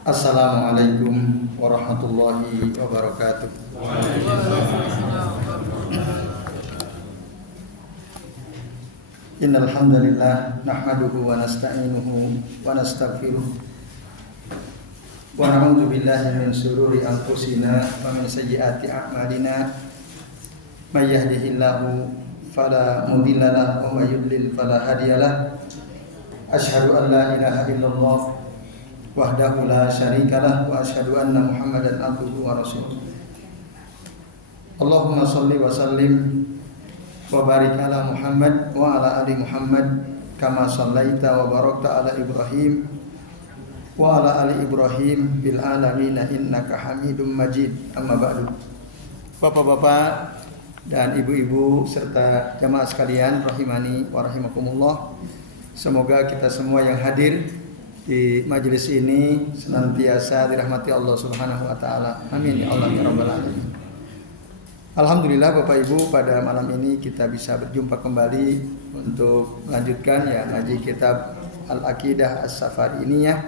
Assalamualaikum warahmatullahi wabarakatuh. Innal hamdalillah nahmaduhu wa nasta'inuhu wa nastaghfiruh wa na'udzu billahi min shururi anfusina wa min sayyiati a'malina may yahdihillahu fala mudilla lahu wa may yudlil fala hadiyalah. Asyhadu an la ilaha illallah wahdahu la syarikalah wa asyhadu anna Muhammadan abduhu wa rasuluh. Allahumma shalli wa sallim wa barik ala Muhammad wa ala ali Muhammad kama shallaita wa barakta ala Ibrahim wa ala ali Ibrahim bil alamin innaka Hamidum Majid. Amma ba'du. Bapak-bapak dan ibu-ibu serta jamaah sekalian rahimani wa rahimakumullah. Semoga kita semua yang hadir di majelis ini senantiasa dirahmati Allah Subhanahu wa taala. Amin ya Allah ya rabbal alamin. Alhamdulillah Bapak Ibu, pada malam ini kita bisa berjumpa kembali untuk melanjutkan ngaji kitab Al-Aqidah As-Safariniyah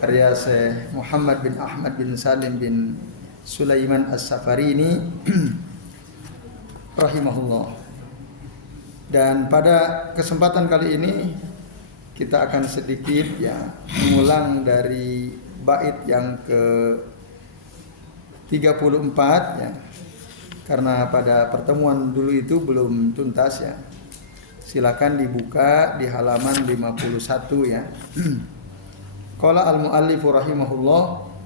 karya Syekh Muhammad bin Ahmad bin Salim bin Sulaiman As-Safarini rahimahullah. Dan pada kesempatan kali ini kita akan sedikit mengulang dari bait yang ke 34 karena pada pertemuan dulu itu belum tuntas Silakan dibuka di halaman 51 Qala al-muallif rahimahullah,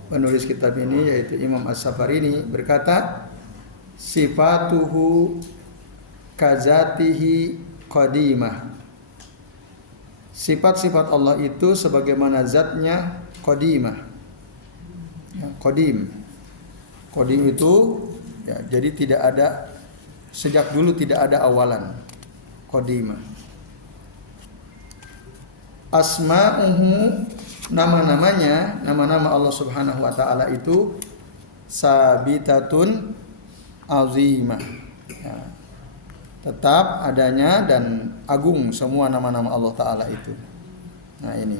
penulis kitab ini yaitu Imam As-Safarini berkata, sifatuhu kazatihi qadimah. Sifat-sifat Allah itu sebagaimana zatnya qadimah. Qadim itu jadi tidak ada, sejak dulu tidak ada awalan. Qadimah. Asma'uhu, nama-namanya, nama-nama Allah Subhanahu wa taala itu sabitatun azimah. Tetap adanya dan agung semua nama-nama Allah taala itu. Nah, ini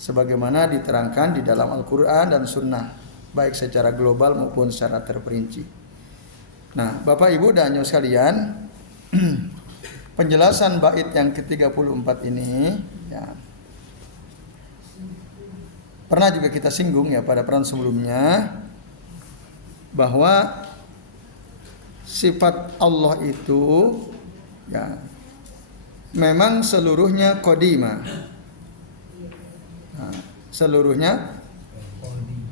sebagaimana diterangkan di dalam Al-Qur'an dan Sunnah, baik secara global maupun secara terperinci. Nah, Bapak Ibu dan nyonya sekalian, penjelasan bait yang ke-34 ini pernah juga kita singgung pada peran sebelumnya, bahwa sifat Allah itu memang seluruhnya qadimah. Seluruhnya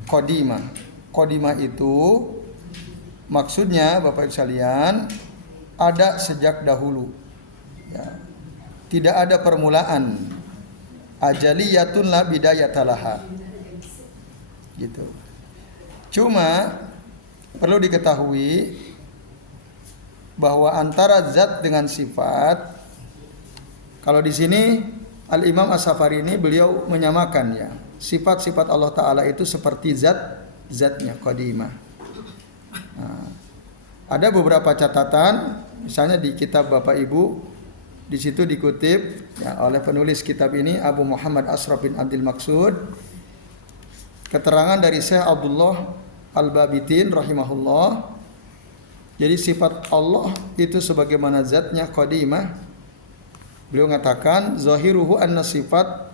qadimah. Qadimah itu maksudnya Bapak Ibu sekalian ada sejak dahulu. Tidak ada permulaan. Ajaliyatun la bidayatalaha. Gitu. Cuma perlu diketahui bahwa antara zat dengan sifat, kalau di sini Al-Imam As-Safarini beliau menyamakan sifat-sifat Allah Ta'ala itu seperti zatnya qadimah. Nah, ada beberapa catatan, misalnya di kitab Bapak Ibu, di situ dikutip oleh penulis kitab ini Abu Muhammad Ashraf bin Abdul Maqsud, keterangan dari Syekh Abdullah Al-Babitin rahimahullah. Jadi sifat Allah itu sebagaimana zatnya qadimah. Beliau mengatakan zahiruhu anna sifat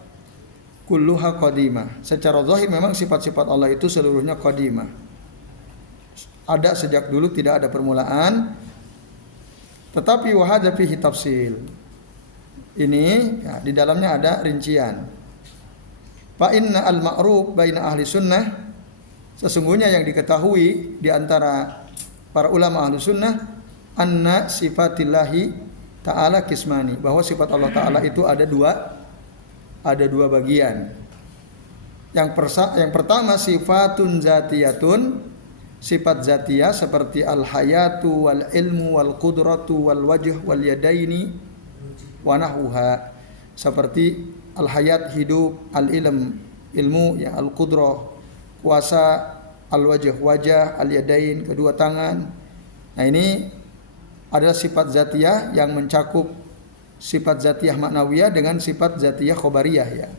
kulluha qadimah. Secara zahir memang sifat-sifat Allah itu seluruhnya qadimah. Ada sejak dulu, tidak ada permulaan. Tetapi wa hadza fihi tafsil. Ini di dalamnya ada rincian. Fa inna al-ma'ruf baina ahli sunnah, sesungguhnya yang diketahui di antara para ulama ahli sunnah, anna sifatillahi ta'ala kismani, bahwa sifat Allah Ta'ala itu ada dua bagian. Yang pertama sifatun zatiyatun, sifat zatiyah seperti al-hayatu wal ilmu wal qudratu wal wajh wal yadaini wa nahwuha, seperti al-hayat hidup, al-ilm ilmu, al-qudrah kuasa, al-wajh wajah, al-yadain kedua tangan. Nah, ini adalah sifat zatiyah yang mencakup sifat zatiyah maknawiyah dengan sifat zatiyah khobariyah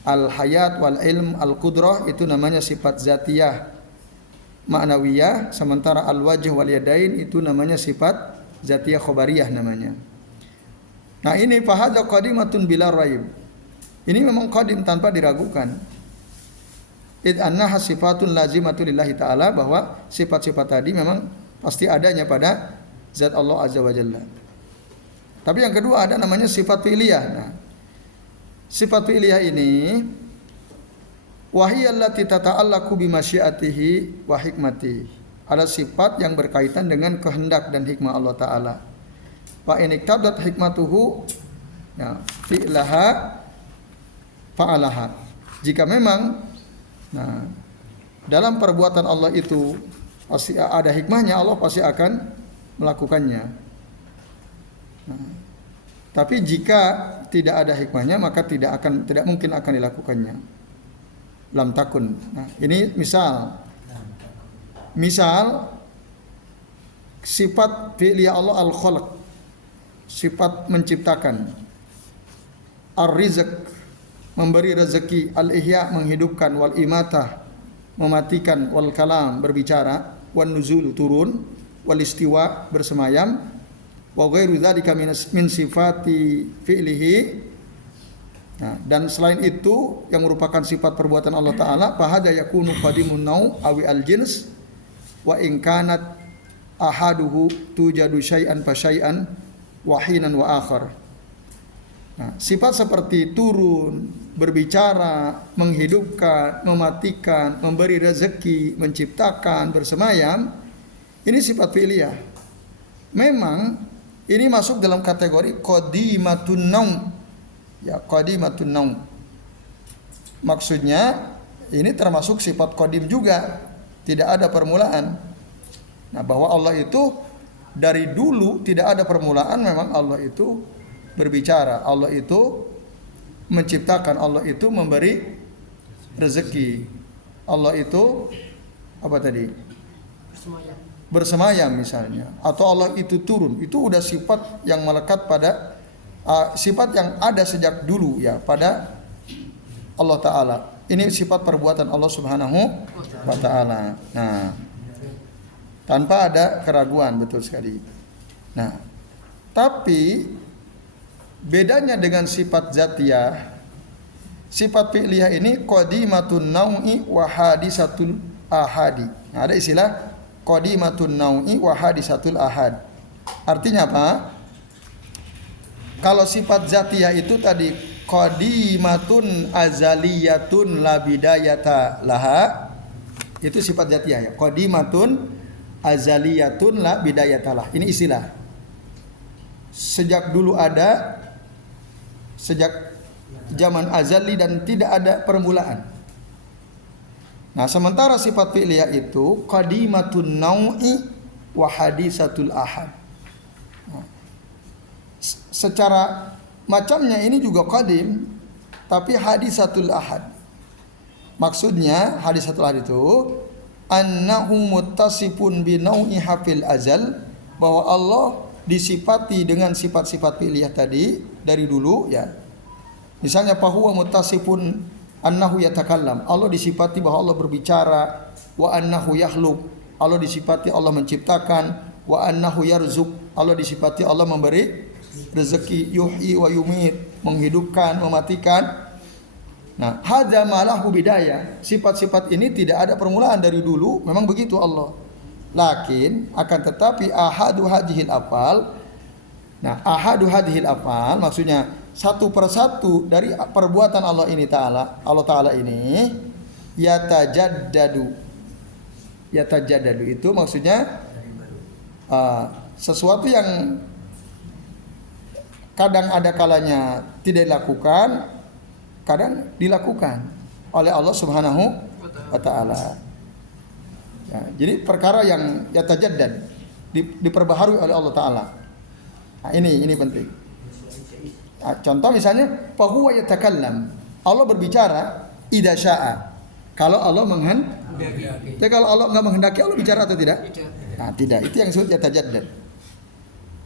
Al-hayat wal ilm al-qudrah itu namanya sifat zatiyah ma'nawiyah, sementara al-wajh wal yadain itu namanya sifat zatiyah khobariyah namanya. Nah ini fahadha qadimatun bila raib. Ini memang qadim tanpa diragukan. Id annaha sifatun lazimatun lillahi ta'ala, bahwa sifat-sifat tadi memang pasti adanya pada zat Allah azza wa jalla. Tapi yang kedua ada namanya sifat fi'liyah. Nah, sifat fi'liyah ini wahiyallati tata'allaqu bi masyiatihi wa hikmatihi. Ada sifat yang berkaitan dengan kehendak dan hikmah Allah taala. Fa in iktadat hikmatuhu ya fi'laha fa'alaha. Jika memang dalam perbuatan Allah itu pasti ada hikmahnya, Allah pasti akan melakukannya. Tapi jika tidak ada hikmahnya maka tidak mungkin akan dilakukannya. Lam takun. Nah, ini misal sifat fi'liyah Allah al-khalq, sifat menciptakan, ar-rizq memberi rezeki, al-ihya menghidupkan, wal imatah mematikan, wal kalam berbicara, wan nuzul turun, wal istiwa bersemayam, wa ghairu dzalika min sifati fi'lihi. Nah, dan selain itu yang merupakan sifat perbuatan Allah taala, fahada yakunu qadimun nau awi al jins wa in kanat ahaduhu tujadu syai'an fa syai'an wahinan wa akhar. Nah, sifat seperti turun, berbicara, menghidupkan, mematikan, memberi rezeki, menciptakan, bersemayam, ini sifat fi'liyah. Memang ini masuk dalam kategori qadimatun naum. Ya, qadimatun naum. Maksudnya ini termasuk sifat qadim juga, tidak ada permulaan. Nah, bahwa Allah itu dari dulu tidak ada permulaan, memang Allah itu berbicara, Allah itu menciptakan, Allah itu memberi rezeki, Allah itu apa tadi? Bersemayam misalnya, atau Allah itu turun, itu udah sifat yang melekat pada sifat yang ada sejak dulu ya pada Allah Ta'ala. Ini sifat perbuatan Allah Subhanahu wa Ta'ala. Nah, tanpa ada keraguan, betul sekali. Nah, tapi bedanya dengan sifat zatiyah, sifat fi'liyah ini qadimatun nau'i wa hadisatul ahadi. Nah, ada istilah qadimatun nau'i wa hadisatul ahad. Artinya apa? Kalau sifat zatiyah itu tadi qadimatun azaliyatun la bidayata laha, itu sifat zatiyah ya. Qadimatun azaliyatun la bidayata laha. Ini istilah. Sejak dulu ada, sejak zaman azali dan tidak ada permulaan. Nah, sementara sifat fi'liyah itu qadimatun nau'i wa hadisatul ahad. Nah, secara macamnya ini juga qadim, tapi hadisatul ahad. Maksudnya hadisatul ahad itu annahu muttasifun bi nau'i hafil azal, bahwa Allah disifati dengan sifat-sifat fi'liyah tadi dari dulu ya. Misalnya fahuwa muttasifun annahu yatakallam, Allah disifati bahwa Allah berbicara, wa annahu yakhluq, Allah disifati Allah menciptakan, wa annahu yarzuq, Allah disifati Allah memberi rezeki, yuhyi wa yumit, menghidupkan, mematikan. Nah, hadza malahu bidayah, sifat-sifat ini tidak ada permulaan dari dulu, memang begitu Allah. Lakin akan tetapi ahadu hadhil afal. Nah, ahadu hadhil afal maksudnya satu persatu dari perbuatan Allah ini taala, Allah taala ini yatajaddadu. Yatajaddadu itu maksudnya sesuatu yang kadang ada kalanya tidak dilakukan, kadang dilakukan oleh Allah Subhanahu wa taala. Ya, jadi perkara yang yatajaddad diperbaharui oleh Allah Ta'ala. Nah, ini penting. Nah, contoh misalnya fahuwa yatakallam, Allah berbicara idza syaa, kalau Allah menghendaki. Jadi kalau Allah enggak menghendaki, Allah bicara atau tidak? Nah, tidak. Itu yang disebut yatajaddad.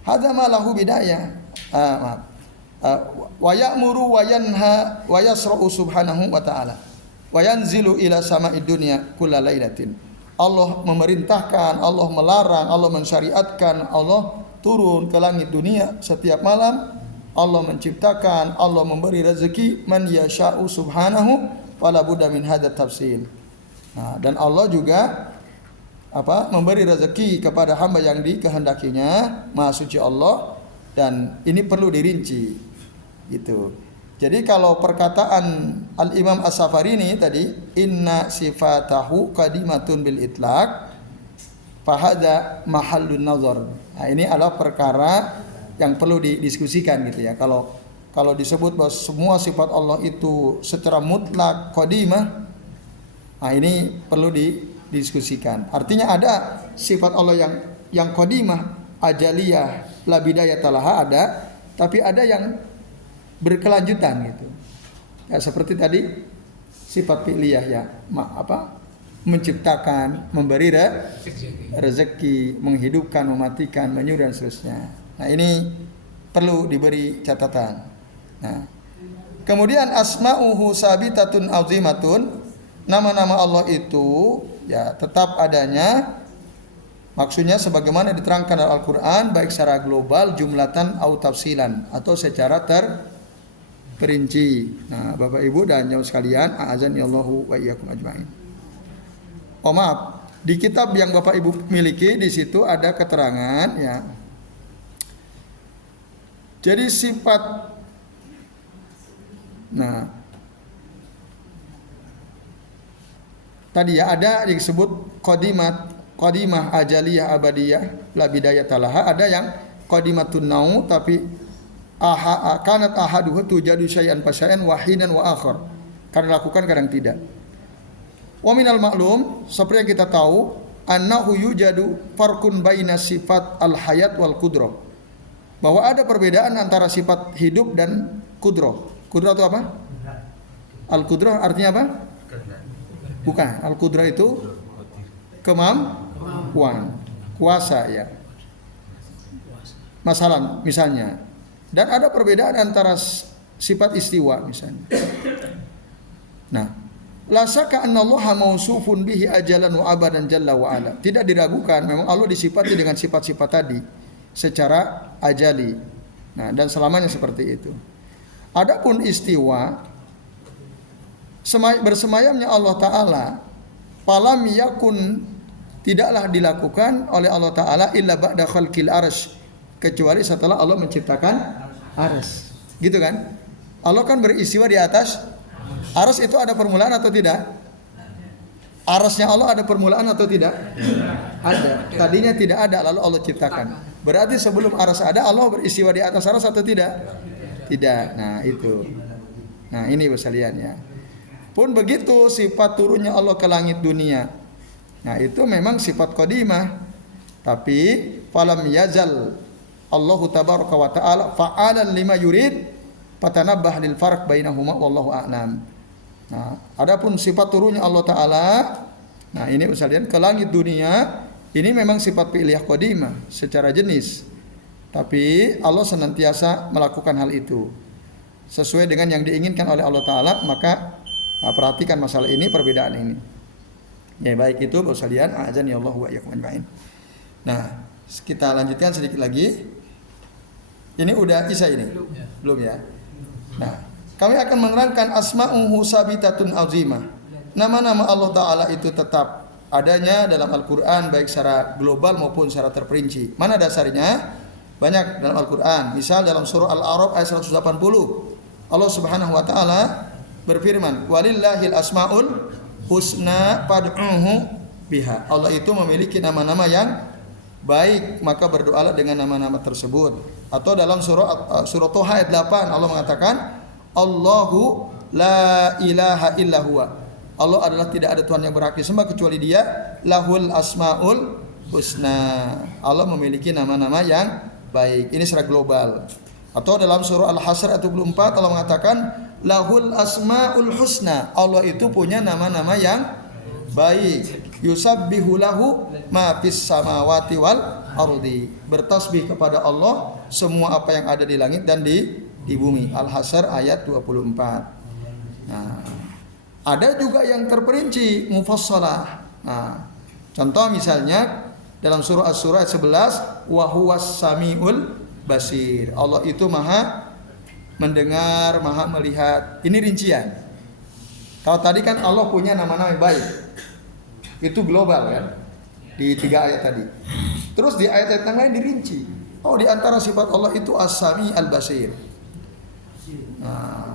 Hadza ma lahu bidayah. wa ya'muru wa yanha wa yasra'u subhanahu wa ta'ala wa yanzilu ila sama'id dunya kullalailatin. Allah memerintahkan, Allah melarang, Allah mensyariatkan, Allah turun ke langit dunia setiap malam. Allah menciptakan, Allah memberi rezeki man yasha'u subhanahu fala budda min hadzal tafsil. Nah, dan Allah juga memberi rezeki kepada hamba yang dikehendakinya, Maha Suci Allah, dan ini perlu dirinci gitu. Jadi kalau perkataan Al-Imam As-Safarini tadi inna sifatahu qadimatun bil itlaq fahada mahallun nazar. Nah, ini adalah perkara yang perlu didiskusikan gitu ya. Kalau disebut bahwa semua sifat Allah itu secara mutlak qadimah, nah ini perlu didiskusikan. Artinya ada sifat Allah yang qadimah, ajaliyah, la bidayata laha ada, tapi ada yang berkelanjutan gitu. Ya, seperti tadi sifat fi'liyah ya, menciptakan, memberi rezeki, menghidupkan, mematikan, menyuruh dan seterusnya. Nah, ini perlu diberi catatan. Nah, kemudian asma'uhu sabitatun azimatun, nama-nama Allah itu ya tetap adanya. Maksudnya sebagaimana diterangkan dalam Al-Qur'an baik secara global, jumlatan atau tafsilan atau secara terperinci. Nah, Bapak Ibu dan jamaah sekalian, a'azanillahu wa iyyakum ajmain. Oh maaf, di kitab yang Bapak Ibu miliki di situ ada keterangan ya. Jadi sifat tadi ya ada disebut qadimah ajaliyah abadiyah la bidayata laha, ada yang qadimatun nau tapi kanat ahaduhu tujadu syai'an fasyai'an wahidan wa akhar. Kadang lakukan kadang tidak. Wa minal ma'lum, seperti yang kita tahu, annahu yujadu farqun baina sifat al-hayat wal qudrah. Bahwa ada perbedaan antara sifat hidup dan qudrah. Qudrah itu apa? Al-qudrah artinya apa? Bukan, al-qudrah itu kemampuan, kuasa ya. Masalah misalnya. Dan ada perbedaan antara sifat istiwa misalnya. Nah, la syakka anna Allah mausufun bihi ajalan wa abadan jalla wa ala. Tidak diragukan memang Allah disifati dengan sifat-sifat tadi secara ajali. Nah, dan selamanya seperti itu. Adapun istiwa, bersemayamnya Allah Ta'ala, falam yakun, tidaklah dilakukan oleh Allah Ta'ala illa ba'da khalqil arsy, kecuali setelah Allah menciptakan arsy. Gitu kan? Allah kan beristiwa di atas arsy, itu ada permulaan atau tidak? Arsy-nya Allah ada permulaan atau tidak? Ada. Tadinya tidak ada, lalu Allah ciptakan. Berarti sebelum arsy ada, Allah beristiwa di atas arsy atau tidak? Tidak. Nah, itu. Nah, ini sekalian ya. Pun begitu sifat turunnya Allah ke langit dunia. Nah, itu memang sifat qadimah. Tapi falam yazal Allahu tabaraka wa ta'ala fa'alan lima yurid fatanabbah lil farq bainahuma wallahu a'lam. Nah, adapun sifat turunnya Allah Ta'ala, nah ini sekalian ke langit dunia, ini memang sifat fi'liyah qadimah secara jenis. Tapi Allah senantiasa melakukan hal itu sesuai dengan yang diinginkan oleh Allah Ta'ala. Maka perhatikan masalah ini, perbedaan ini. Ya, baik itu Bapak sekalian, a'azani Allah wa iyyakum ajmain. Nah, kita lanjutkan sedikit lagi. Ini udah Isya ini? Belum ya? Nah, kami akan menerangkan asma'uhu sabitatun azimah. Nama-nama Allah Ta'ala itu tetap adanya dalam Al-Quran baik secara global maupun secara terperinci. Mana dasarnya? Banyak dalam Al-Quran. Misal dalam surah Al-A'raf ayat 180, Allah Subhanahu wa Ta'ala berfirman, walillahil asma'ul husna fad'uhu biha. Allah itu memiliki nama-nama yang baik, maka berdoalah dengan nama-nama tersebut. Atau dalam surah Toha ayat 8 Allah mengatakan, Allahu la ilaha illa huwa. Allah adalah tidak ada Tuhan yang berhak disembah kecuali Dia. Lahul asmaul husna. Allah memiliki nama-nama yang baik. Ini secara global. Atau dalam surah Al-Hasr ayat 24 Allah mengatakan, lahul asmaul husna. Allah itu punya nama-nama yang baik. Yusabbihu lahu ma fis samawati wal ardi. Bertasbih kepada Allah semua apa yang ada di langit dan di di bumi. Al-Hasyr ayat 24. Nah, ada juga yang terperinci mufassalah. Nah, contoh misalnya dalam surah Asy-Syura 11, wa huwas samiul basir. Allah itu maha mendengar, maha melihat. Ini rincian. Kalau tadi kan Allah punya nama-nama yang baik. Itu global kan? Di 3 ayat tadi. Terus di ayat-ayat yang lain dirinci. Oh, di antara sifat Allah itu As-Sami Al-Basir. Nah,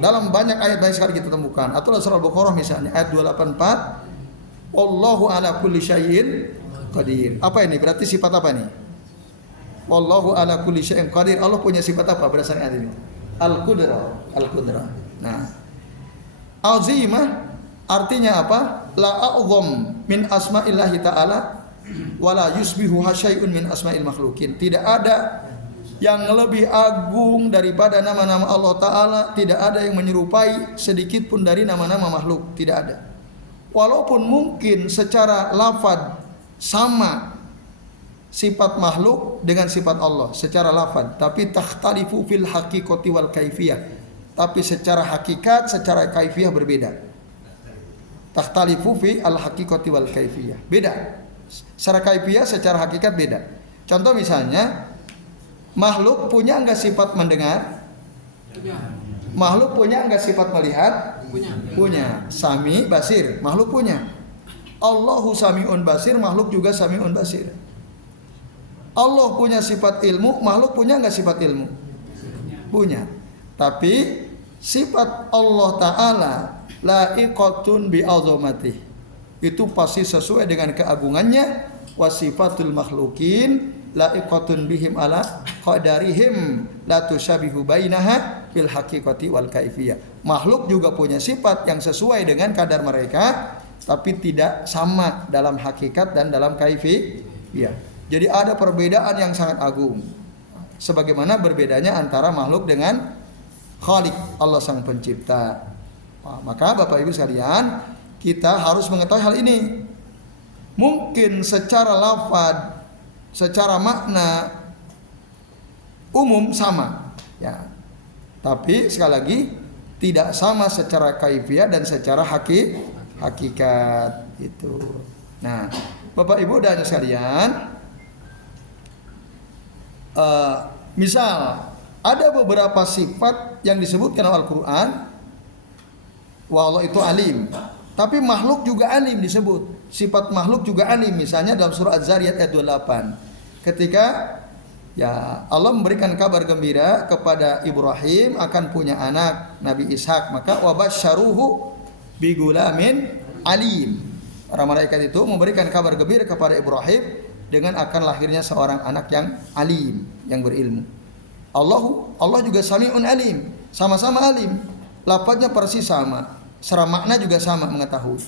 dalam banyak ayat banyak sekali kita temukan. Atau surah Al-Baqarah misalnya ayat 284, Wallahu ala kulli syai'in qadir. Apa ini? Berarti sifat apa nih? Wallahu ala kulli syai'in qadir. Allah punya sifat apa berdasarkan ayat ini? Al-Qudrah. Al-Qudrah. Nah, azimah artinya apa? La a'zam min asma'illahi ta'ala wala yusbihu hasyai'un min asma'il makhlukin. Tidak ada yang lebih agung daripada nama-nama Allah Ta'ala. Tidak ada yang menyerupai sedikit pun dari nama-nama makhluk. Tidak ada. Walaupun mungkin secara lafad sama sifat makhluk dengan sifat Allah secara lafad, tapi takhtalifu fil haqiqati wal kaifiyah. Tapi secara hakikat, secara kaifiyah berbeda. Takhtalifu fi al haqiqati wal kaifiyah. Beda. Secara kaifiyah, secara hakikat beda. Contoh misalnya, makhluk punya enggak sifat mendengar? Makhluk punya enggak sifat melihat? Punya. Sami, basir, makhluk punya. Allahu sami'un basir, makhluk juga sami'un basir. Allah punya sifat ilmu, makhluk punya enggak sifat ilmu? Punya. Tapi sifat Allah Ta'ala la'iqatun bi'azamatih, itu pasti sesuai dengan keagungannya. Wasifatul makhlukin la'iqatun bihim ala qadarihim la tusyabihu bainaha fil haqiqati wal kaifiyah. Makhluk juga punya sifat yang sesuai dengan kadar mereka, tapi tidak sama dalam hakikat dan dalam kaifiyah. Jadi ada perbedaan yang sangat agung. Sebagaimana berbedanya antara makhluk dengan Khalik, Allah sang pencipta. Maka Bapak Ibu sekalian, kita harus mengetahui hal ini. Mungkin secara lafaz, secara makna umum sama, ya. Tapi sekali lagi tidak sama secara kaifiah dan secara hakikat itu. Nah, Bapak Ibu dan sekalian, misal ada beberapa sifat yang disebutkan dalam Al-Quran. Wah, Allah itu alim, tapi makhluk juga alim disebut. Sifat makhluk juga alim. Misalnya dalam surah Az-Zariyat ayat 28, ketika ya Allah memberikan kabar gembira kepada Ibrahim akan punya anak Nabi Ishak, maka wabasyaruhu bigulamin alim. Para malaikat itu memberikan kabar gembira kepada Ibrahim dengan akan lahirnya seorang anak yang alim, yang berilmu. Allah juga sami'un alim, sama-sama alim. Lafaznya persis sama, secara makna juga sama mengetahui.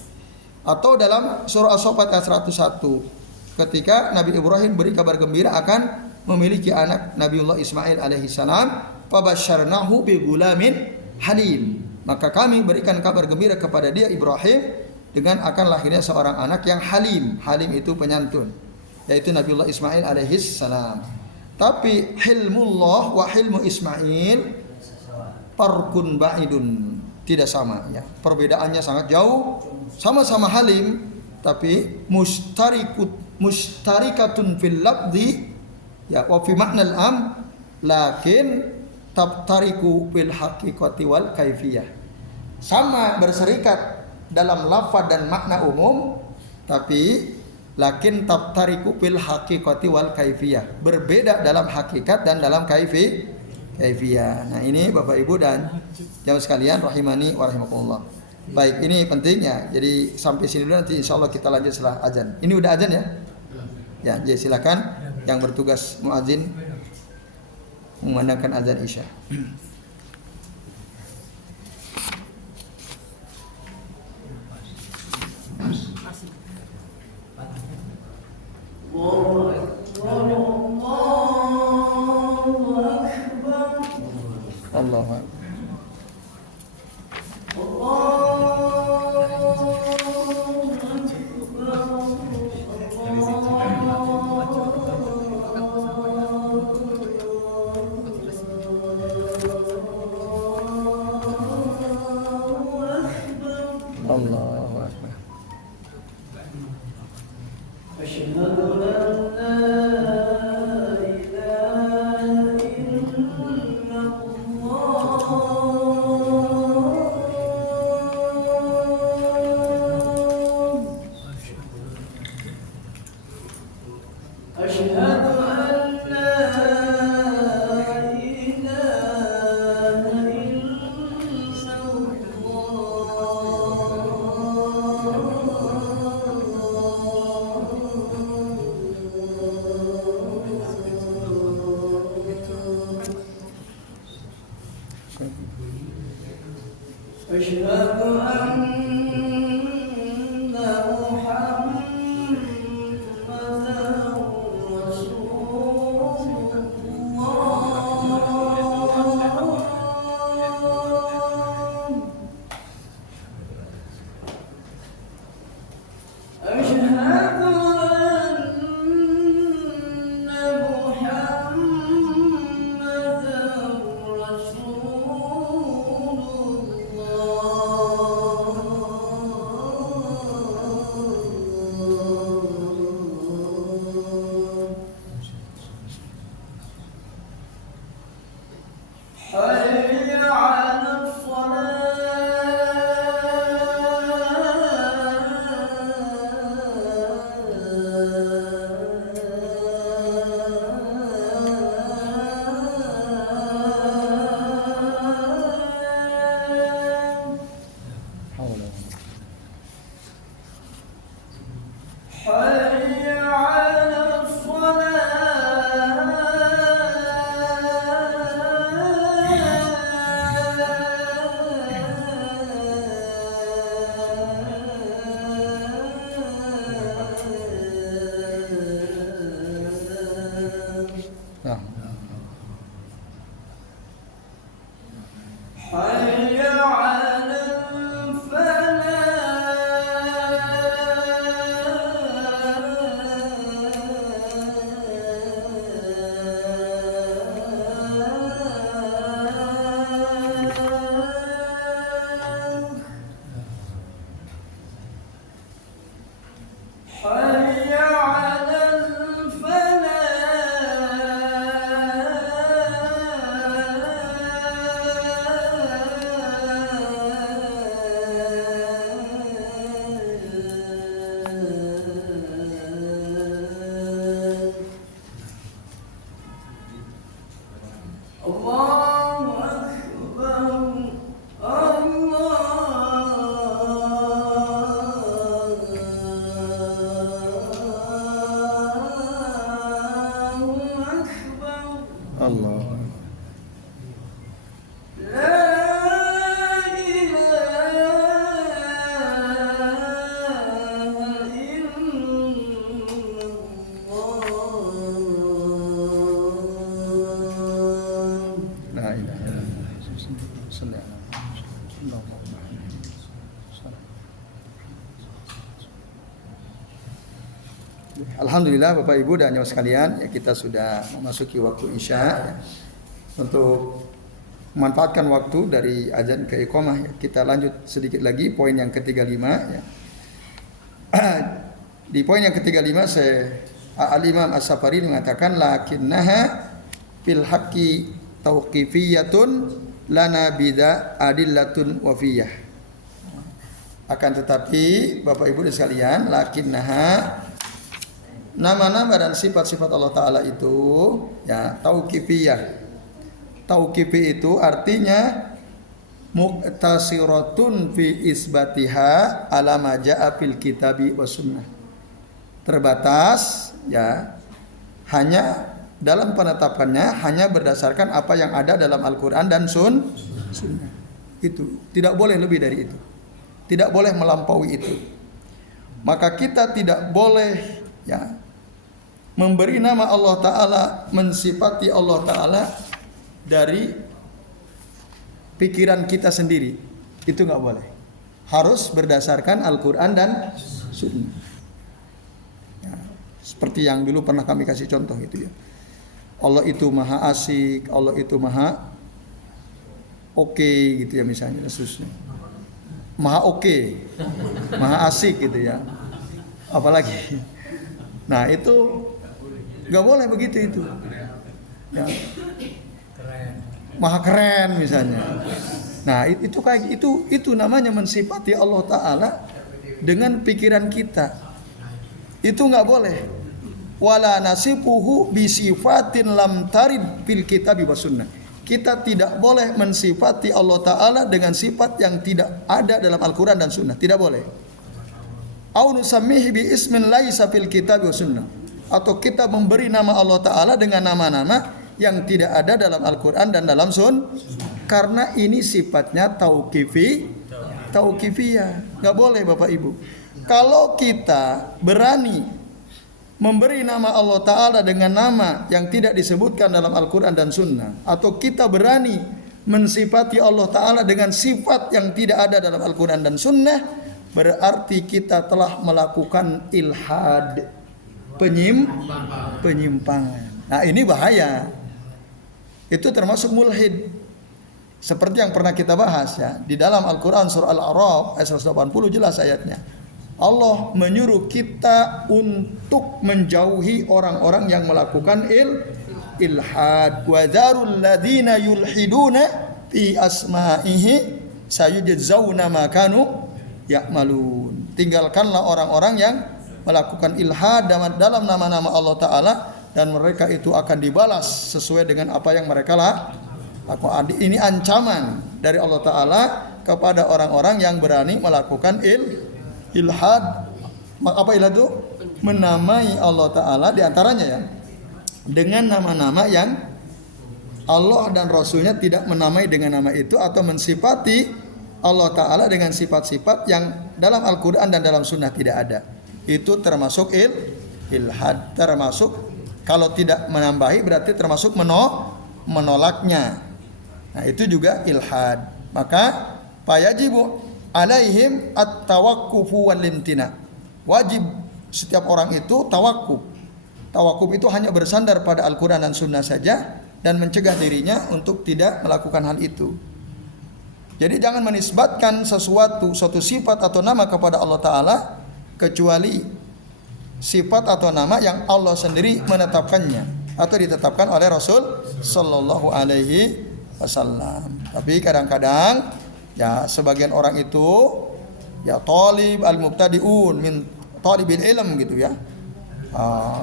Atau dalam surah As-Saffat ayat 101, ketika Nabi Ibrahim beri kabar gembira akan memiliki anak Nabiullah Ismail alaihissalam, fabasyarnahu bigulamin halim. Maka kami berikan kabar gembira kepada dia Ibrahim dengan akan lahirnya seorang anak yang halim. Halim itu penyantun, yaitu Nabiullah Ismail alaihissalam. Tapi hilmullah wa hilmu Ismail farqun ba'idun, tidak sama ya. Perbedaannya sangat jauh. Sama-sama halim, tapi mustarikatun fil lafzi ya wa fi ma'nal am, lakin tabtariku fil haqiqati wal kaifiyah. Sama, berserikat dalam lafaz dan makna umum, tapi lakin tabtariku fil haqiqati wal kaifiyah, berbeda dalam hakikat dan dalam kaifiyah. Nah, ini Bapak Ibu dan jamaah sekalian rahimani wa rahimakumullah. Baik, ini pentingnya. Jadi sampai sini dulu, nanti insyaallah kita lanjut setelah azan. Ini udah azan ya? Ya, jadi silakan yang bertugas muadzin mengumandangkan azan Isya. Allahu Akbar. Allahu Akbar. Asyhadu an la ilaha illallah. Asyhadu an la أشهد أن محمدا رسول الله. أشهد أن محمدا حي على حي على Nah. حي على حي على الله أكبر الله أكبر Allah. لا إله إلا الله. La ilaha illallah. Sallallahu alaihi wasallam. Alhamdulillah Bapak Ibu dan nyawa sekalian, ya kita sudah memasuki waktu Isya ya. Untuk memanfaatkan waktu dari azan ke iqamah ya. Kita lanjut sedikit lagi poin yang ke-35 ya. Di poin yang ke-35 Al-Imam As-Safari mengatakan lakinnaha fil haqqi tauqifiyatun lana bida adillatun wafiyah. Akan tetapi Bapak Ibu dan sekalian, lakinnaha, nama-nama dan sifat-sifat Allah Ta'ala itu ya tauqifiyah. Tauqifi itu artinya muqtasiratun fi isbatiha ala ma jaa fil kitabi was sunnah. Terbatas ya, hanya dalam penetapannya hanya berdasarkan apa yang ada dalam Al-Qur'an dan sunnah. Itu tidak boleh lebih dari itu. Tidak boleh melampaui itu. Maka kita tidak boleh ya memberi nama Allah Ta'ala, mensifati Allah Ta'ala dari pikiran kita sendiri. Itu nggak boleh. Harus berdasarkan Al-Quran dan Sunnah ya, seperti yang dulu pernah kami kasih contoh itu ya. Allah itu maha asik, Allah itu maha oke gitu ya misalnya, khususnya. maha oke, maha asik gitu ya. Apalagi, nah itu nggak boleh begitu itu. Ya. Maha keren misalnya. Nah itu kayak itu namanya mensifati Allah Taala dengan pikiran kita. Itu nggak boleh. Wala nasifuhu bisifatin lam tarid fil kitabi was sunnah. Kita tidak boleh mensifati Allah Ta'ala dengan sifat yang tidak ada dalam Al-Quran dan Sunnah. Tidak boleh. Au nusammihi bi ismin laisa fil kitabi was sunnah. Atau kita memberi nama Allah Ta'ala dengan nama-nama yang tidak ada dalam Al-Quran dan dalam Sunnah. Karena ini sifatnya tauqifiyah. Nggak boleh Bapak Ibu. Kalau kita berani memberi nama Allah Ta'ala dengan nama yang tidak disebutkan dalam Al-Quran dan Sunnah, atau kita berani mensifati Allah Ta'ala dengan sifat yang tidak ada dalam Al-Quran dan Sunnah, berarti kita telah melakukan ilhad, penyimpangan. Nah ini bahaya. Itu termasuk mulhid. Seperti yang pernah kita bahas ya, di dalam Al-Quran surah Al-A'raf ayat 180 jelas ayatnya. Allah menyuruh kita untuk menjauhi orang-orang yang melakukan ilhad. Wa dzarul ladzina yulhiduna fi asma'ihi sayujzauna ma kanu ya'malun. Tinggalkanlah orang-orang yang melakukan ilhad dalam nama-nama Allah Ta'ala, dan mereka itu akan dibalas sesuai dengan apa yang mereka lakukan. Ini ancaman dari Allah Ta'ala kepada orang-orang yang berani melakukan ilhad. Apa ilhad itu? Menamai Allah Ta'ala diantaranya ya dengan nama-nama yang Allah dan Rasulnya tidak menamai dengan nama itu, atau mensifati Allah Ta'ala dengan sifat-sifat yang dalam Al-Quran dan dalam Sunnah tidak ada. Itu termasuk ilhad. Termasuk, kalau tidak menambahi berarti termasuk menolaknya. Nah itu juga ilhad. Maka fayajibu alaihim at-tawakkufu wal limtina. Wajib setiap orang itu tawakuf. Tawakuf itu hanya bersandar pada Al-Quran dan Sunnah saja, dan mencegah dirinya untuk tidak melakukan hal itu. Jadi jangan menisbatkan suatu sifat atau nama kepada Allah Ta'ala kecuali sifat atau nama yang Allah sendiri menetapkannya atau ditetapkan oleh Rasul Sallallahu Alaihi Wasallam. Tapi kadang-kadang ya sebagian orang itu ya talib al-mubtadi'un min talibil ilm gitu ya.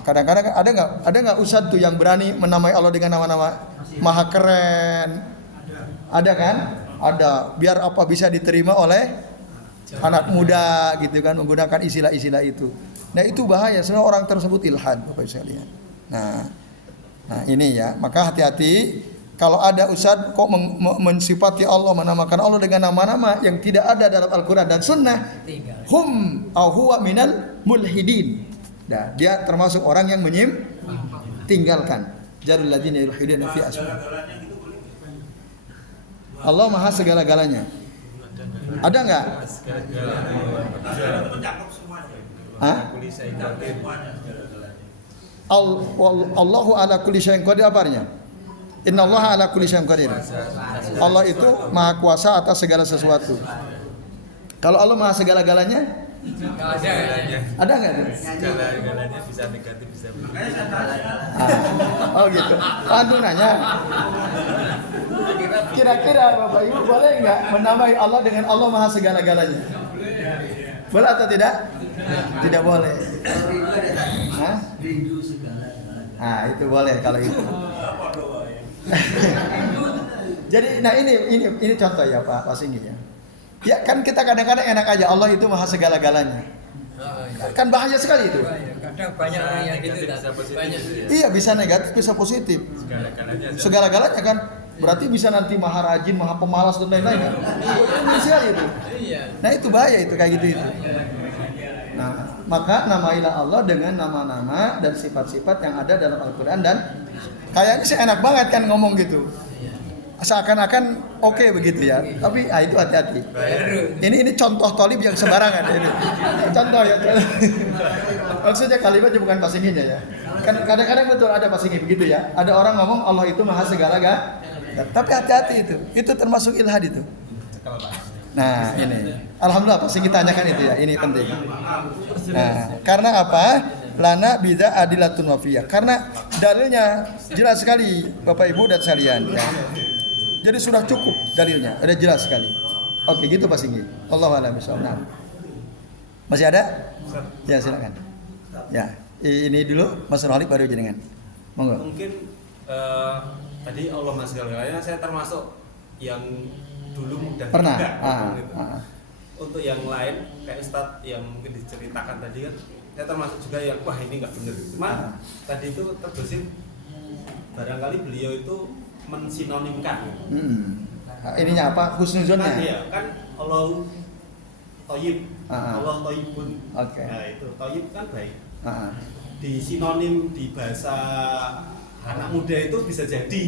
Kadang-kadang ada nggak ustadz tuh yang berani menamai Allah dengan nama-nama maha keren? Ada kan? Ada, biar apa bisa diterima oleh anak muda gitu kan, menggunakan istilah-istilah itu. Nah itu bahaya, semua orang tersebut ilhad Bapak sekalian. Nah ini ya, maka hati-hati kalau ada ustadz kok mensifati Allah, menamakan Allah dengan nama-nama yang tidak ada dalam Al-Quran dan Sunnah, hum au huwa minal mulhidin. Nah, dia termasuk orang yang tinggalkan. Jarul ladzina yulhiduna fi asma. Allah maha segala-galanya. Ada enggak? Hah? Allahu ala kulli syai'in qadir, apa artinya? Innallaha ala kulli syai'in qadir. Allah itu maha kuasa atas segala sesuatu. Kalau Allah maha segala-galanya, ada nggak? Segala-galanya bisa negatif, bisa positif. Oh gitu. Pandu nanya. Kira-kira Bapak Ibu boleh nggak menamai Allah dengan Allah maha segala-galanya? Boleh atau tidak? Tidak boleh. Itu boleh kalau itu. Jadi, nah ini contoh ya Pak Singgi ya. Ya kan kita kadang-kadang enak aja Allah itu maha segala-galanya. Kan bahaya sekali itu. Kadang banyak orang yang gitu banyak. Iya, bisa negatif, bisa positif. Segala-galanya kan. Berarti bisa nanti maha rajin, maha pemalas dan lain-lain kan. Bisa itu. Nah, itu bahaya itu kayak gitu itu. Nah, maka namailah Allah dengan nama-nama dan sifat-sifat yang ada dalam Al-Quran, dan kayaknya sih enak banget kan ngomong gitu. Seakan-akan oke begitu ya. Tapi itu hati-hati. Ini contoh tolib yang sembarangan ini. Contoh ya. Maksudnya kalimatnya bukan pasinginya ya. Kan kadang-kadang betul ada pasingi begitu ya. Ada orang ngomong Allah itu maha segala-galanya. Tapi hati-hati itu. Itu termasuk ilhad itu. Nah, ini. Alhamdulillah pasti kita tanyakan itu ya. Ini penting. Nah, karena apa? Lana bida adilatun wafiyah. Karena dalilnya jelas sekali Bapak Ibu dan sekalian ya. Jadi sudah cukup dalilnya, ada jelas sekali. Oke, gitu Pak Singgi. Allahu a'lam bishawab. Nah. Masih ada? Ya, silakan. Ya, ini dulu Mas Rohli baru jenengan. Monggo. Mungkin tadi Allah Mas segalanya saya termasuk yang dulu dan Pernah. tidak gitu. Untuk Untuk yang lain kayak Ustadz yang mungkin diceritakan tadi kan saya termasuk juga yang wah ini nggak benar. Cuma tadi itu terbesit barangkali beliau itu mensinonimkan. Ininya apa? Husnuzonnya. Kan iya, kan Allah Thayyib, Allah Thayyibun. Oke. Nah, itu Thayyib kan baik. Ah. Di sinonim di bahasa anak muda itu bisa jadi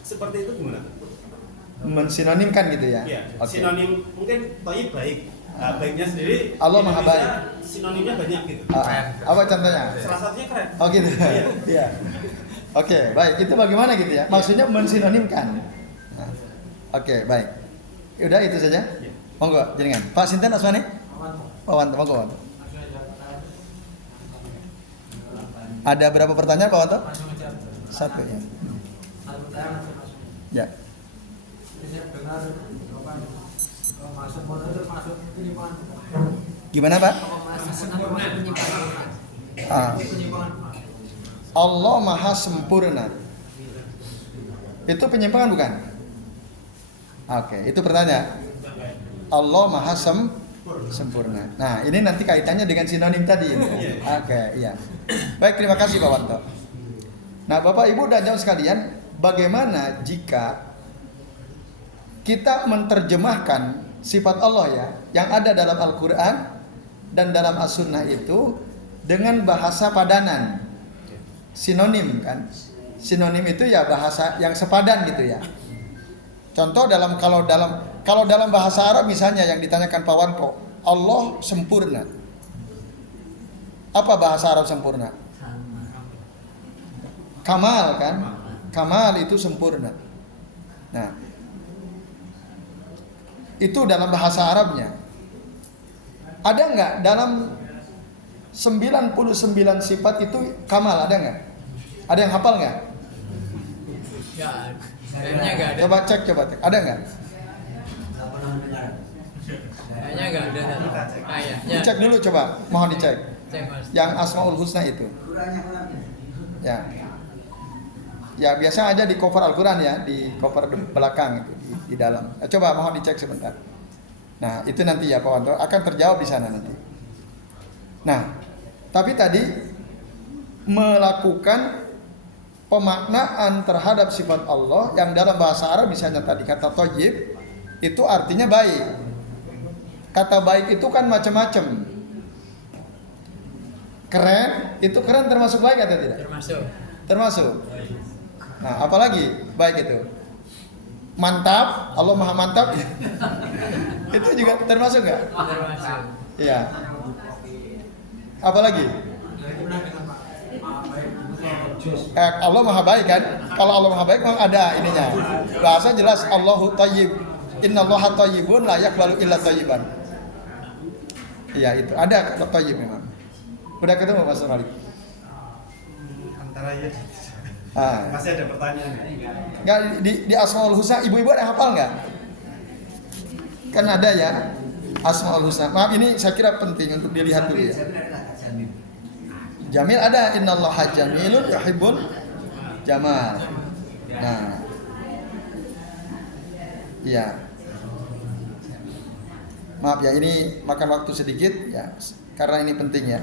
seperti itu gimana? Mensinonimkan gitu ya. Iya, Oke. sinonim mungkin Thayyib baik. Nah, baiknya sendiri Allah di Maha Indonesia Baik. Sinonimnya banyak gitu. Apa contohnya? Salah satunya keren. Oh gitu. Iya. Iya. Oke, baik. Itu bagaimana gitu ya? Maksudnya mensinonimkan. Nah, Oke, baik. Udah itu saja. Iya. Monggo jenengan. Pak Sinten Asmani? Pak Wanto, monggo. Ada berapa pertanyaan Pak Wanto? Satu ya. Ya. Gimana Pak? Allah Maha Sempurna. Itu penyimpangan bukan? Oke, itu pertanyaan. Allah Maha Sempurna. Nah, ini nanti kaitannya dengan sinonim tadi. Oke, iya. Baik, terima kasih Pak Wanto. Nah, Bapak Ibu dan jamaah sekalian, bagaimana jika kita menerjemahkan sifat Allah ya yang ada dalam Al-Quran dan dalam As-Sunnah itu dengan bahasa padanan, sinonim kan? Sinonim itu ya bahasa yang sepadan gitu ya. Contoh kalau dalam bahasa Arab misalnya yang ditanyakan Pak Wanto, Allah sempurna. Apa bahasa Arab sempurna? Kamal kan? Kamal itu sempurna. Nah, itu dalam bahasa Arabnya. Ada nggak dalam 99 sifat itu kamal, ada nggak? Ada yang hafal nggak? Ya, kayaknya nggak ada. Coba cek. Ada nggak? Kayaknya nggak ada. Kayaknya. Dicek dulu coba, mohon dicek. Cek Mas. Yang Asmaul Husna itu. Ya. Ya biasa aja di cover Al-Quran ya, di cover belakang itu, di dalam. Coba mohon dicek sebentar. Nah itu nanti ya Pak Wanto akan terjawab di sana nanti. Nah, tapi tadi melakukan pemaknaan terhadap sifat Allah yang dalam bahasa Arab misalnya tadi kata thayyib itu artinya baik. Kata baik itu kan macam-macam. Keren, itu keren termasuk baik atau tidak? Termasuk. Nah, apalagi baik itu. Mantap, Allah Maha mantap. Itu juga termasuk nggak? Termasuk. Iya. Apalagi? Allah Maha baik kan? Kalau Allah Maha baik memang ada ininya. Bahasa jelas Allahu Thayyib. Innallaha thayyibun la yaqbalu illa thayyiban. Iya itu ada kata thayyib memang. Udah ketemu Mas Malik? Antara ya. Masih ada pertanyaan. Nggak di Asmaul Husna ibu-ibu ada hafal nggak? Kan ada ya Asmaul Husna. Maaf ini saya kira penting untuk dilihat dulu ya. Jamil ada innallaha jamilun yuhibbul jamal. Nah. Iya. Maaf ya ini makan waktu sedikit ya karena ini penting ya.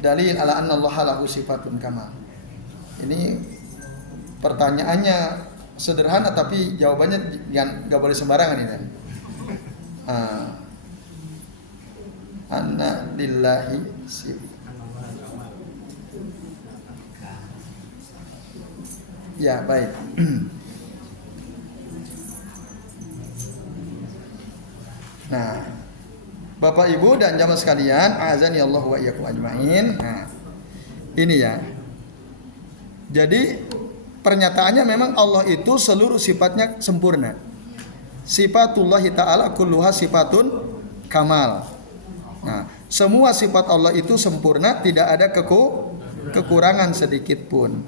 Dalil ala anna Allah lahu sifatun kamal. Ini pertanyaannya sederhana tapi jawabannya nggak boleh sembarangan ini. Anna lillahi ya baik. Nah, Bapak Ibu dan jamaah sekalian, azani Allah wa iyyakum ajmain. Nah, ini ya. Jadi pernyataannya memang Allah itu seluruh sifatnya sempurna. Sifatullah ta'ala kulluha sifatun kamal. Nah, semua sifat Allah itu sempurna, tidak ada kekurangan sedikit pun.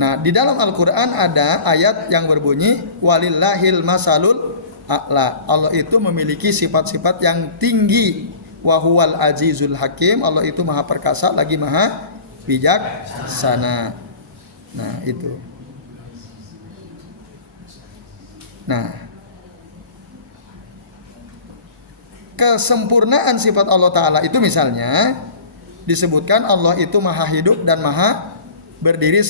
Nah, di dalam Al-Qur'an ada ayat yang berbunyi walillahil masalul a'la. Allah itu memiliki sifat-sifat yang tinggi. Wa huwal azizul hakim. Allah itu maha perkasa lagi maha bijaksana. Nah, itu. Nah, kesempurnaan sifat Allah Ta'ala itu misalnya disebutkan Allah itu maha hidup dan maha berdiri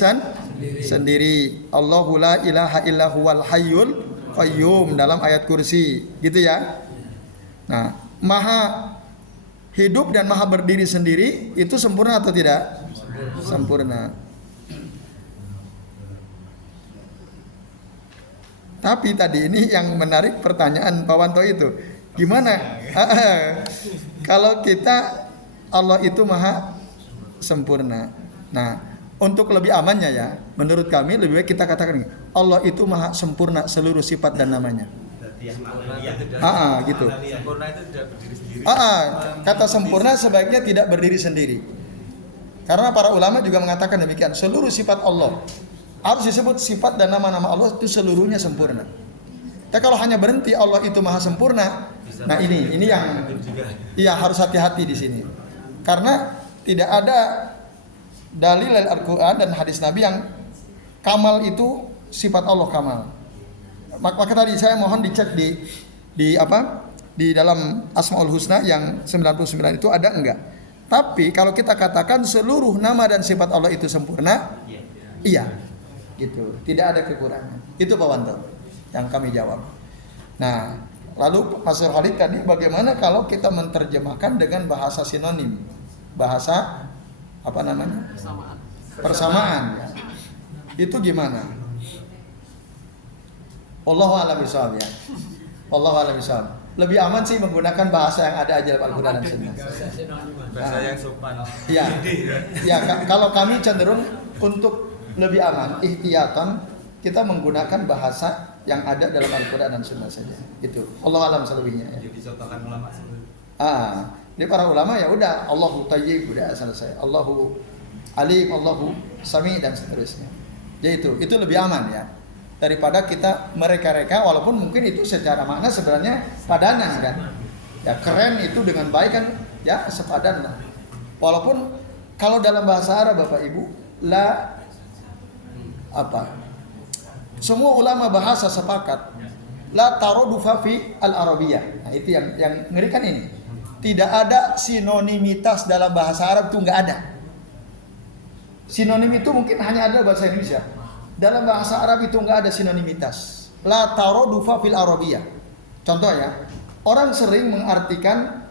sendiri. Allahu la ilaha illa huwal hayyul qayyum dalam ayat kursi, gitu ya. Nah, maha hidup dan maha berdiri sendiri itu sempurna atau tidak? Sempurna. Tapi tadi ini yang menarik pertanyaan Pak Wanto itu, gimana kalau kita Allah itu maha sempurna? Nah, untuk lebih amannya ya, menurut kami lebih baik kita katakan Allah itu maha sempurna seluruh sifat dan namanya. Gitu. Sempurna itu tidak berdiri sendiri. Kata sempurna sebaiknya tidak berdiri sendiri. Karena para ulama juga mengatakan demikian, seluruh sifat Allah harus disebut sifat dan nama-nama Allah itu seluruhnya sempurna. Tapi kalau hanya berhenti Allah itu maha sempurna, nah ini yang harus hati-hati di sini. Karena tidak ada dalil Al-Qur'an dan hadis Nabi yang kamal itu sifat Allah kamal. Maka tadi saya mohon dicek di dalam Asmaul Husna yang 99 itu ada enggak? Tapi kalau kita katakan seluruh nama dan sifat Allah itu sempurna, iya. Gitu. Tidak ada kekurangan. Itu Pak Wanto yang kami jawab. Nah, lalu Mas Khalid tadi bagaimana kalau kita menerjemahkan dengan bahasa sinonim? Bahasa apa namanya? Persamaan. Ya. Itu gimana? Wallahu a'lam bishawab ya. Wallahu a'lam bishawab. Lebih aman sih menggunakan bahasa yang ada aja dalam Al-Qur'an dan Sunnah. Bahasa yang sopan. Iya. Ya, kalau kami cenderung untuk lebih aman, ihtiyatan kita menggunakan bahasa yang ada dalam Al-Qur'an dan Sunnah saja. Itu. Allah alam selebihnya. Ya. Jadi contohkan ulama sebelum. Jadi para ulama ya udah Allahu Tayyib udah selesai. Allahu Alim, Allahu Sami dan seterusnya. Ya itu lebih aman ya. Daripada kita mereka-reka walaupun mungkin itu secara makna sebenarnya padanan kan. Ya keren itu dengan baik kan ya sepadan lah. Walaupun kalau dalam bahasa Arab Bapak Ibu semua ulama bahasa sepakat la tarodufa fi al-arabiyah. Nah, itu yang ngerikan ini. Tidak ada sinonimitas dalam bahasa Arab itu enggak ada. Sinonim itu mungkin hanya ada bahasa Indonesia. Dalam bahasa Arab itu enggak ada sinonimitas. La tarodufa fil arabiyah. Contoh ya, orang sering mengartikan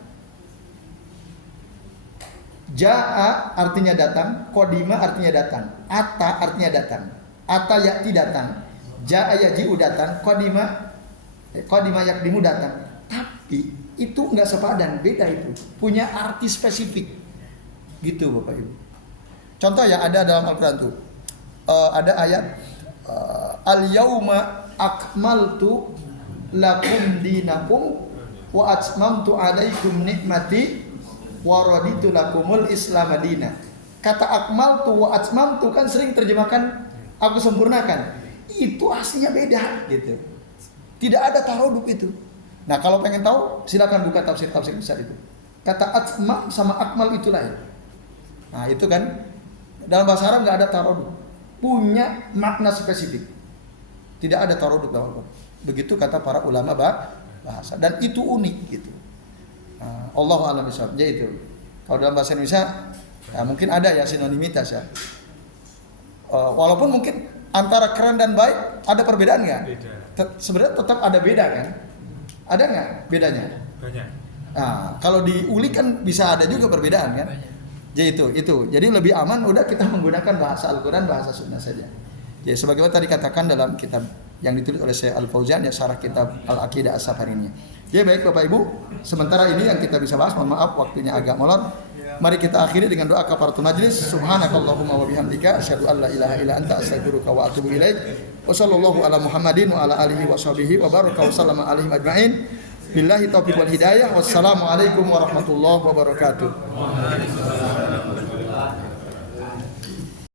Ja'a artinya datang, Qadima artinya datang, Ata artinya datang, Ata yakti datang, Ja'a yaji'u datang, Qadima yakdimu datang. Tapi itu enggak sepadan, beda itu. Punya arti spesifik. Gitu Bapak Ibu. Contoh ya ada dalam Al-Qur'an tuh. Ada ayat Al-yauma akmaltu lakum dinakum wa atmamtu alaikum nikmati wa raditu lakumul Islam madina. Kata akmaltu wa atmamtu kan sering terjemahkan aku sempurnakan. Itu aslinya beda gitu. Tidak ada taroduk itu. Nah, kalau pengen tahu silakan buka tafsir-tafsir besar itu. Kata atmam sama akmal itu lain. Nah, itu kan dalam bahasa Arab enggak ada taroduk. Punya makna spesifik. Tidak ada taroduk dalam Al-Qur'an. Begitu kata para ulama bahasa dan itu unik gitu. Allahu a'lam bishawab. Ya itu. Kalau dalam bahasa Indonesia ya mungkin ada ya sinonimitas ya. Walaupun mungkin antara keren dan baik ada perbedaan nggak? Sebenarnya tetap ada beda kan? Ada nggak bedanya? Banyak. Nah, kalau diulik kan bisa ada juga perbedaan kan? Ya itu. Jadi lebih aman udah kita menggunakan bahasa Al-Qur'an, bahasa Sunnah saja. Ya sebagaimana tadi katakan dalam kitab yang ditulis oleh Syekh Al-Fauzan ya syarah kitab Al-Aqidah As-Safariniyah. Ya baik Bapak Ibu, sementara ini yang kita bisa bahas, mohon maaf waktunya agak molor. Mari kita akhiri dengan doa kafaratul majlis. Subhanakallahumma wa bihamdika asyhadu an la ilaha illa anta astaghfiruka wa atubu ilaik. Wa sallallahu ala Muhammadin wa ala alihi wa sahbihi wa baraka wa sallama alaihim ajma'in. Billahi taufiq wal hidayah. Wassalamu alaikum warahmatullahi wabarakatuh.